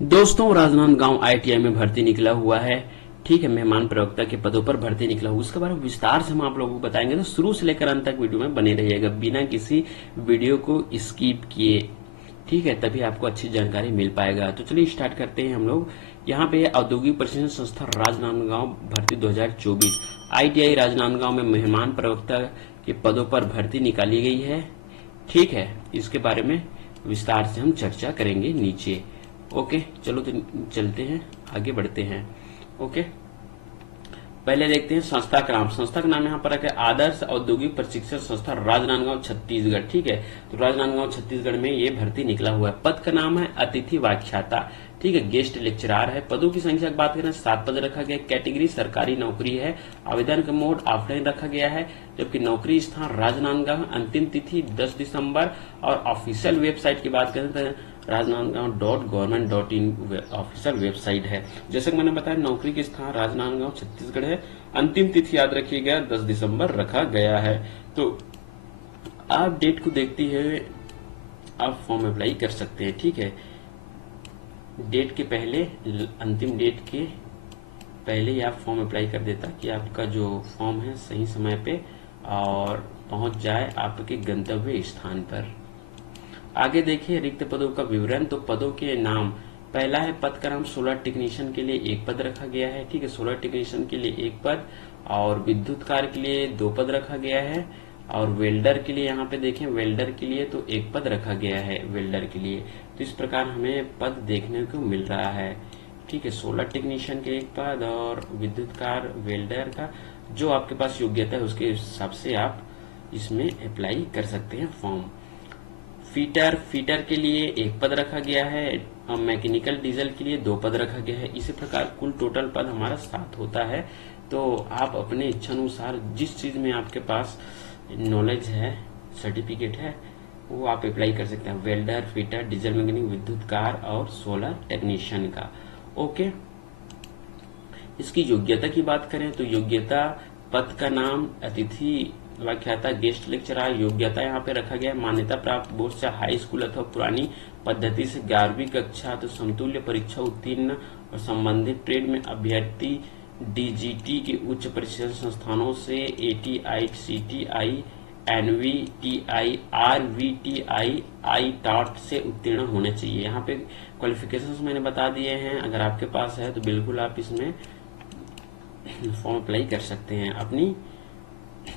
दोस्तों, राजनांदगांव आईटीआई में भर्ती निकला हुआ है। ठीक है, मेहमान प्रवक्ता के पदों पर भर्ती निकला हुआ, उसके बारे में विस्तार से हम आप लोगों को बताएंगे, तो शुरू से लेकर अंत तक वीडियो में बने रहिएगा बिना किसी वीडियो को स्किप किए। ठीक है, तभी आपको अच्छी जानकारी मिल पाएगा। तो चलिए स्टार्ट करते हैं हम लोग। यहाँ पे औद्योगिक प्रशिक्षण संस्था राजनांदगांव भर्ती 2024 आईटीआई राजनांदगांव में मेहमान प्रवक्ता के पदों पर भर्ती निकाली गई है। ठीक है, इसके बारे में विस्तार से हम चर्चा करेंगे नीचे। ओके, चलो तो चलते हैं, आगे बढ़ते हैं। ओके, पहले देखते हैं संस्था का नाम। संस्था का नाम यहाँ पर है आदर्श औद्योगिक प्रशिक्षण संस्था राजनांदगांव छत्तीसगढ़। ठीक है, तो राजनांदगांव छत्तीसगढ़ में ये भर्ती निकला हुआ है। पद का नाम है अतिथि व्याख्याता। ठीक है, गेस्ट लेक्चरार है। पदों की संख्या की बात करें 7 पद रखा गया। कैटेगरी सरकारी नौकरी है। आवेदन का मोड ऑफलाइन रखा गया है, जबकि नौकरी स्थान राजनांदगांव। अंतिम तिथि 10 दिसंबर। और ऑफिशियल वेबसाइट की बात करें तो राजनांदगांव.gov.in ऑफिशियल वेबसाइट है। जैसे कि मैंने बताया, नौकरी के स्थान राजनांदगांव छत्तीसगढ़ है। अंतिम तिथि याद रखिएगा 10 दिसंबर रखा गया है। तो आप डेट को देखते हुए आप फॉर्म अप्लाई कर सकते हैं। ठीक है, डेट के पहले, अंतिम डेट के पहले ही आप फॉर्म अप्लाई कर देता कि आपका जो फॉर्म है सही समय पे और पहुंच जाए आपके गंतव्य स्थान पर। आगे देखिए रिक्त पदों का विवरण। तो पदों के नाम, पहला है पद का नाम 16 टेक्नीशियन के लिए 1 पद रखा गया है। ठीक है, 16 टेक्नीशियन के लिए 1 पद। और विद्युत कार्य के लिए 2 पद रखा गया है। और वेल्डर के लिए यहाँ पे देखें, वेल्डर के लिए तो 1 पद रखा गया है वेल्डर के लिए। तो इस प्रकार हमें पद देखने को मिल रहा है। ठीक है, 16 टेक्नीशियन के 1 पद और विद्युत कार्य वेल्डर का जो आपके पास योग्यता है उसके हिसाब से आप इसमें अप्लाई कर सकते हैं फॉर्म। फीटर के लिए 1 पद रखा गया है। और मैकेनिकल डीजल के लिए 2 पद रखा गया है। इसी प्रकार कुल टोटल पद हमारा 7 होता है। तो आप अपने इच्छा अनुसार जिस चीज में आपके पास नॉलेज है, सर्टिफिकेट है, वो आप अप्लाई कर सकते हैं। वेल्डर, फीटर, डीजल मैकेनिक, विद्युत कार और सोलर टेक्नीशियन का। ओके, इसकी योग्यता की बात करें तो योग्यता, पद का नाम अतिथि व्याख्याता गेस्ट लेक्चरर। योग्यता यहाँ पे रखा गया है मान्यता प्राप्त बोर्ड से हाई स्कूल अथवा पुरानी पद्धति से 11वीं कक्षा तो समतुल्य परीक्षा उत्तीर्ण और संबंधित ट्रेड में अभ्यर्थी डीजीटी के उच्च प्रशिक्षण संस्थानों से एटीआई, सीटीआई, एनवीटीआई, आरवीटीआई, आईटाट से उत्तीर्ण होने चाहिए। यहाँ पे क्वालिफिकेशंस मैंने बता दिए हैं, अगर आपके पास है तो बिल्कुल आप इसमें फॉर्म अप्लाई कर सकते हैं अपनी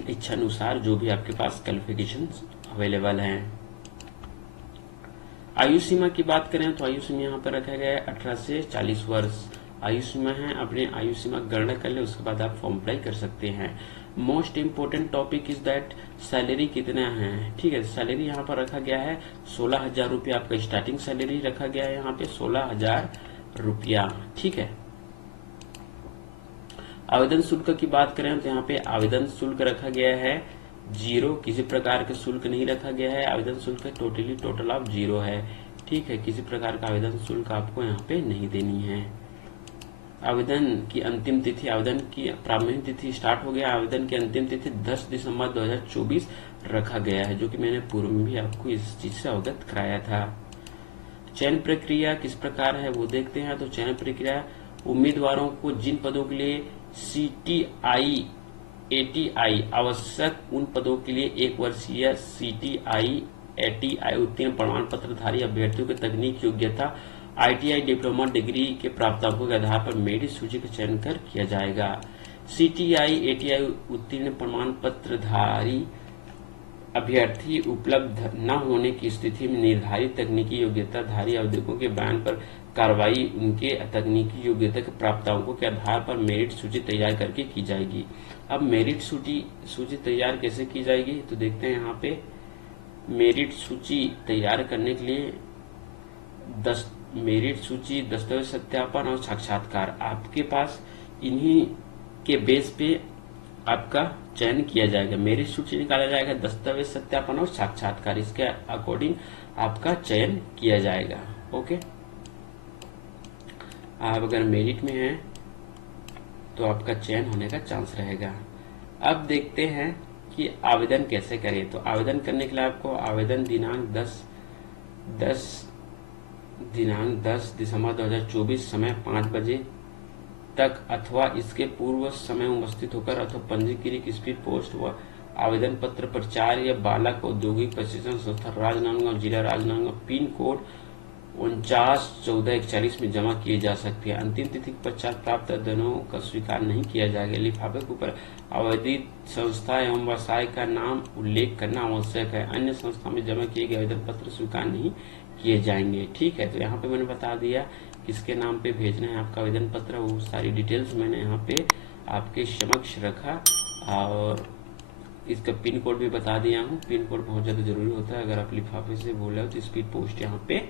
इच्छा अनुसार, जो भी आपके पास क्वालिफिकेशन अवेलेबल हैं। आयु सीमा की बात करें तो आयु सीमा यहाँ पर रखा गया है 18 से 40 वर्ष आयु सीमा है। अपने आयु सीमा गणना कर ले, उसके बाद आप फॉर्म अप्लाई कर सकते हैं। Most important topic is that salary कितना है। ठीक है, सैलरी यहाँ पर रखा गया है 16,000 रुपया आपका स्टार्टिंग सैलरी रखा गया है यहाँ पे 16,000 रुपया। ठीक है, आवेदन शुल्क की बात करें तो यहाँ पे आवेदन शुल्क रखा गया है 0, किसी प्रकार का शुल्क नहीं रखा गया है। आवेदन शुल्क टोटल ऑफ 0 है। ठीक है, किसी प्रकार का आवेदन शुल्क आपको यहाँ पे नहीं देनी है। आवेदन की अंतिम तिथि, आवेदन की प्रारंभिक तिथि स्टार्ट हो गया, आवेदन की अंतिम तिथि 10 दिसंबर 2024 रखा गया है, जो कि मैंने पूर्व में भी आपको इस चीज से अवगत कराया था। चयन प्रक्रिया किस प्रकार है वो देखते हैं। तो चयन प्रक्रिया, उम्मीदवारों को जिन पदों के लिए सीटीआई, एटीआई आवश्यक, उन पदों के लिए 1 वर्षीय सीटीआई, एटीआई उत्तीर्ण प्रमाण पत्रधारी अभ्यर्थियों की तकनीक योग्यता आईटीआई डिप्लोमा डिग्री के प्राप्तांकों के आधार पर मेरिट सूची का चयन कर किया जाएगा। सीटीआई, एटीआई उत्तीर्ण प्रमाण पत्रधारी अभ्यर्थी उपलब्ध न होने की स्थिति में निर्धारित तकनीकी योग्यता धारी आवेदकों के बयान पर कार्रवाई उनके तकनीकी योग्यता के प्राप्तांकों के आधार पर मेरिट सूची तैयार करके की जाएगी। अब मेरिट सूची तैयार कैसे की जाएगी तो देखते हैं। यहाँ पे मेरिट सूची तैयार करने के लिए मेरिट सूची, दस्तावेज सत्यापन और साक्षात्कार, आपके पास इन्हीं के बेस पे आपका चयन किया जाएगा। मेरिट सूची निकाला जाएगा, दस्तावेज सत्यापन और साक्षात्कार, इसके अकॉर्डिंग आपका चयन किया जाएगा। ओके, आप अगर मेरिट में हैं तो आपका चयन होने का चांस रहेगा। अब देखते हैं कि आवेदन कैसे करें। तो आवेदन करने के लिए आपको आवेदन दिनांक 10 दिनांक 10 दिसंबर 2024, समय 5 बजे तक अथवा इसके पूर्व समय उपस्थित होकर अथवा पंजीकृत स्पीड पोस्ट व आवेदन पत्र प्रचार या बालक औद्योगिक प्रशिक्षण संस्था राजनांदगांव, जिला राजनांदगांव, पिन कोड 491441 में जमा किए जा सकते हैं। अंतिम तिथि के पश्चात प्राप्त आवेदनों का स्वीकार नहीं किया जाएगा। लिफाफे के ऊपर आवेदित संस्था एवं व्यवसाय का नाम उल्लेख करना आवश्यक है। अन्य संस्था में जमा किए गए आवेदन पत्र स्वीकार नहीं किए जाएंगे। ठीक है, तो यहाँ पे मैंने बता दिया किसके नाम पे भेजना है आपका आवेदन पत्र, वो सारी डिटेल्स मैंने यहाँ पे आपके समक्ष रखा और इसका पिन कोड भी बता दिया हूँ। पिन कोड बहुत ज़्यादा जरूरी होता है, अगर आप लिफाफे से बोल रहे हो तो स्पीड पोस्ट यहाँ पे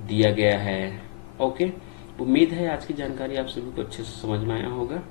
दिया गया है। ओके, उम्मीद है आज की जानकारी आप सभी को अच्छे से समझ में आया होगा।